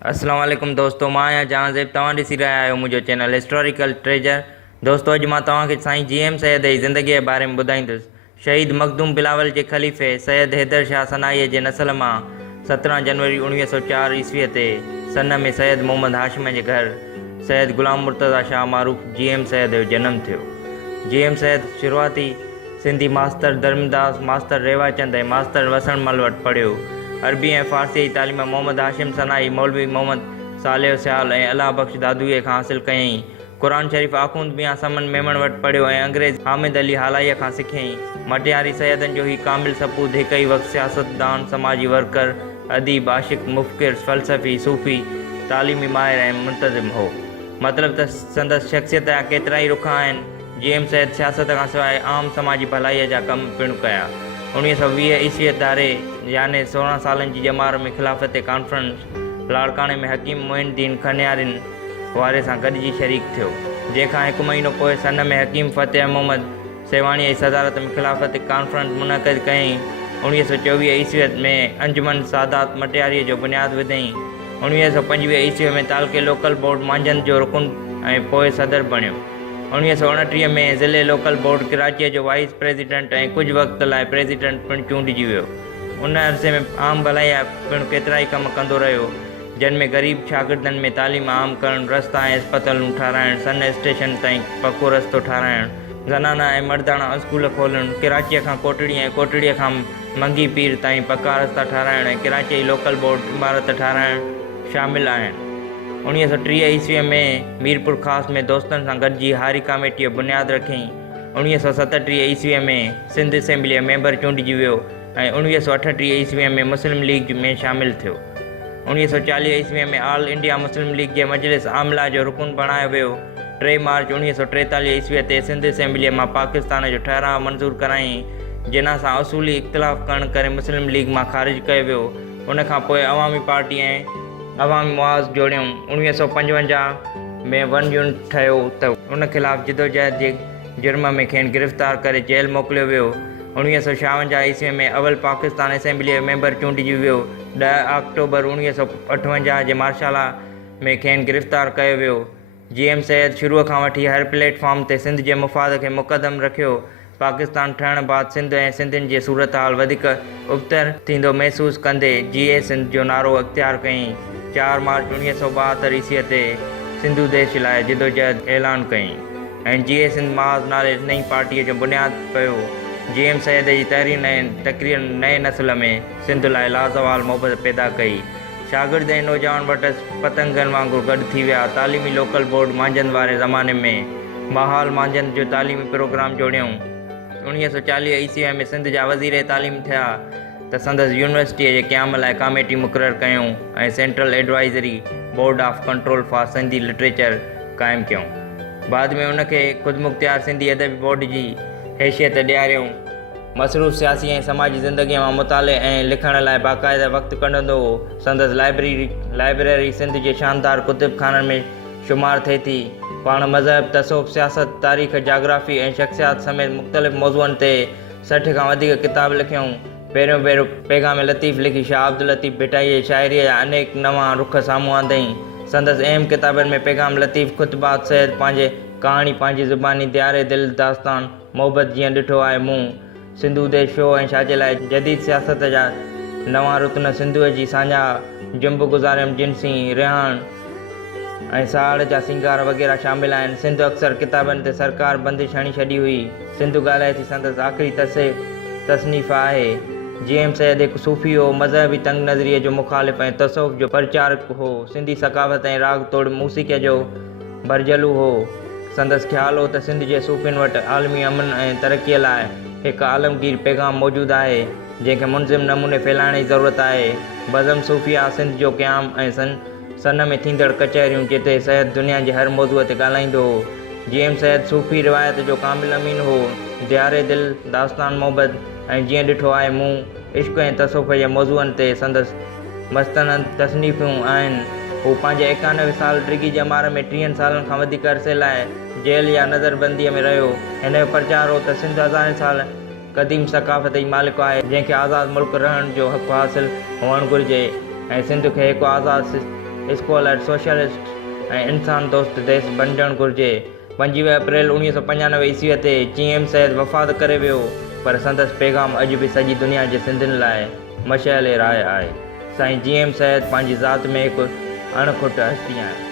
अस्सलाम वालेकुम दोस्तों, मां आहियां जहांज़ेब। तव्हां ॾिसी रहिया आहियो मुंहिंजो चैनल हिस्टोरिकल ट्रेजर। दोस्तों, अॼु मां तव्हांखे साईं GM सैयद जी ज़िंदगीअ जे बारे में ॿुधाईंदुसि। शहीद मखदूम बिलावल जे ख़लीफ़े सैयद हैदर शाह सनाईअ जे नस्ल मां 17 जनवरी 1904 ईस्वीअ ते सन में सैयद मोहम्मद हाशिम जे घर सैयद गुलाम मुर्तज़ा शाह मारूफ़ GM सैयद जो जनमु थियो। GM सैयद शुरूआती सिंधी मास्तर धर्मदास, मास्तर रेवाचंद ऐं मास्तर वसणमल वटि पढ़ियो। अरबी ऐं फ़ारसी जी तालीम मोहम्मद हाशिम सनाई, मौलवी मोहम्मद सालेह सियाल ऐं अलाह बख़्श दादूअ खां हासिलु कयईं। क़ुरान शरीफ़ आख़ुंद मियां समन मेमण वटि पढ़ियो ऐं अंग्रेज़ हामिद अली हालाईअ खां सिखियईं। मटियारी सैयदनि जो हीउ कामिल सपूत हिकु ई वक़्तु सियासतदान, समाजी वर्कर, अदीब, आशिक़, मुफ़किर, फ़लसफ़ी, सूफ़ी, तालीमी माहिर ऐं मुंतज़िम हो। मतिलबु त संदसि शख़्सियत जा केतिरा ई रुख आहिनि। GM सैयद सियासत खां सवाइ आम समाजी भलाईअ जा कम पिणु कया। 1920 ईस्वीअ धारे याने 16 सालनि जी ॼमार में ख़िलाफ़त कॉन्फ्रेंस लाड़काणे में हकीम मोइनुद्दीन खनियारिन वारे सां गॾिजी शरीक थियो, जंहिंखां हिकु महीनो पोइ सन में हकीम फ़तेह मोहम्मद सेवाणीअ जी सदारत में ख़िलाफ़त कॉन्फ्रेंस मुनक़िद कयईं। 1924 ईस्वीअ में अंजुमन सादात मटियारीअ जो बुनियादु विधईं। 1925 ईस्वीअ में तालके लोकल बोर्ड मांझंद जो रुकुन ऐं पोइ सदर बणियो। 1929 में ज़िले लोकल बोर्ड कराचीअ जो वाइस प्रेसिडेंट ऐं कुझु वक़्त लाइ प्रेसिडेंट पिणु चूंडिजी वियो। उन अरसे में आम भलाई जा पिणु केतिरा ई कम कंदो रहियो, जिन में ग़रीब शागिर्दनि में तालीम आम करणु, रस्ता ऐं अस्पतालूं ठाराइणु, सन स्टेशन ताईं पको रस्तो ठाराइणु, ज़नाना ऐं मर्दाना स्कूल खोलणु, कराचीअ खां कोटड़ी ऐं कोटड़ीअ खां मंगी पीर ताईं पका रस्ता ठाराइणु ऐं कराची जी लोकल बोर्ड इमारत ठाराइणु शामिलु आहिनि। 1930 ईस्वीअ में मीरपुर ख़ास में दोस्तनि सां गॾिजी हारी कमेटीअ बुनियादु रखियईं। 1937 ईस्वीअ में सिंध असेंबलीअ मेंबर चूंडिजी वियो ऐं 1938 ईस्वीअ में मुस्लिम लीग में शामिलु थियो। 1940 ईस्वीअ में ऑल इंडिया मुस्लिम लीग जे मजलिस आमला जो रुकुन बणायो वियो। 3 मार्च 1943 ईस्वीअ ते सिंध असेंबलीअ मां पाकिस्तान जो ठहराव मंज़ूर करायईं, जिन सां असूली इख़्तिलाफ़ करण करे मुस्लिम लीग मां ख़ारिज कयो वियो। उन खां पोइ अवामी पार्टी ऐं अवामी मुआज़ जोड़ियऊं। 1955 में वन यूनिट ठहियो त उन ख़िलाफ़ जिदोजहद जे जुर्म में खेनि गिरफ़्तार करे जेल मोकिलियो वियो। 1956 ईस्वीअ में अवल पाकिस्तान असेंबलीअ मेंबर चूंडिजी वियो। 10 अक्टूबर 1958 जे मार्शाला में खेनि गिरफ़्तार कयो वियो। GM सैयद शुरूअ खां वठी हर प्लेटफॉर्म ते सिंध जे मुफ़ाद खे मुक़दम रखियो। पाकिस्तान ठहण बाद सिंध ऐं सिंधियुनि जी सूरत हाल वधीक उबतर थींदो महसूसु कंदे GA सिंध जो नारो अख़्तियार कयईं। 4 मार्च 1972 ईस्वीअ ते सिंधु देश लाइ जिदोजहद ऐलान कयईं ऐं GA सिंध महाज़ नाले नई पार्टीअ जो बुनियादु पियो। GM सैयद जी तहरीर ऐं तक़रीर नए नस्ल में सिंध लाइ लाज़वाल मोहबत पैदा कई। शागिर्द ऐं नौजवान वटि पतंगनि वांगुरु गॾु थी विया। तालीमी लोकल बोर्ड मांझंद वारे ज़माने में बहाल मांझंद जो तालीमी प्रोग्राम जोड़ियऊं। 1940 ईस्वीअ में सिंध जा वज़ीर तालीम थिया त संदसि यूनिवर्सिटीअ जे क़याम लाइ कमेटी मुक़ररु कयूं ऐं central advisory board of control for Sindhi लिटरेचर क़ाइमु कयूं। बाद में उनखे ख़ुदमुख़्तियार सिंधी अदबी बोर्ड जी हैसियत ॾियारियऊं। मसरूफ़ सियासी ऐं समाजी ज़िंदगीअ मां मुताले ऐं लिखण लाइ बाक़ाइदा वक़्तु कढंदो हो। संदसि लाइब्रेरी सिंध जे शानदार कुतुब खाननि में शुमार थिए थी। पाण मज़हब, तसौफ़, सियासत, तारीख़, जाग्राफ़ी ऐं शख़्सियात समेत मुख़्तलिफ़ मौज़ूअनि ते 60 खां वधीक किताब लिखियऊं। पहिरियों भेरो पैगाम लतीफ़ लिखी शाह अब्दुल लतीफ़ भिटाईअ जी शाइरीअ जा अनेक नवां रुख साम्हूं आंदईं। संदसि अहम किताबनि में पैगाम लतीफ़, ख़ुतबात सैयद, पंहिंजे कहाणी पंहिंजी ज़ुबानी, दियारे दिल दास्तान, मोहबत जीअं ॾिठो आहे मूं, सिंधु देश शो ऐं छाजे लाइ, जदीद सियासत जा नवां रुतन, सिंधुअ जी साझा, जुंब गुज़ारियम जिनसी, रिहान ऐं साड़ जा सिंगार वग़ैरह शामिल आहिनि। सिंध अक्सर किताबनि ते सरकार बंदिश हणी छॾी हुई। सिंधु ॻाल्हाए थी संदसि आख़िरी तसनीफ़ आहे। GM सैयद हिकु सूफ़ी हो, मज़हबी तंग नज़रिए जो मुख़ालिफ़ ऐं तसौफ़ जो प्रचारक हो। सिंधी सक़ाफ़त ऐं राग तोड़ मूसीक़ीअ जो भरजलू हो। संदसि ख़्यालु हो त सिंध जे सूफ़ियुनि वटि आलमी अमन ऐं तरक़ीअ लाइ हिकु आलमगीर पैगाम मौजूदु आहे, जंहिंखे मुनज़िम नमूने फैलाइण जी ज़रूरत आहे। बज़म सूफ़िया सिंध जो क़याम ऐं सन में थींदड़ कचहरियूं, जिते सैयद दुनिया जे हर मौज़ूअ ते ॻाल्हाईंदो हो। GM सैयद सूफ़ी रिवायत जो कामिल अमीन हो। दियारे दिल दास्तान, मोहबत ऐं जीअं ॾिठो आहे मूं, इश्क़ ऐं तसौफ़ जे मौज़ूअनि ते संदसि मस्तनद तसनीफ़ूं आहिनि। हू पंहिंजे 91 साल डिघी ॼमार में 30 सालनि खां वधीक अरसे लाइ जेल या नज़रबंदीअ में रहियो। हिन जो प्रचार हो त सिंध हज़ारें साल क़दीम सक़ाफ़त जी मालिक आहे, जंहिंखे आज़ादु मुल्क रहण जो हक़ु हासिलु हुअणु घुरिजे ऐं सिंध खे हिकु आज़ादु स्कॉलर, सोशलिस्ट ऐं इंसान दोस्त देश बणिजणु घुरिजे। 25 अप्रैल 1995 ईस्वीअ ते GM सैयद वफ़ात करे वियो, पर संदसि पैगाम अॼु बि सॼी दुनिया जे सिंधियुनि लाइ मशाल राह आहे। साईं GM सैयद पंहिंजी ज़ात में हिकु अणखुट हस्ती आहे।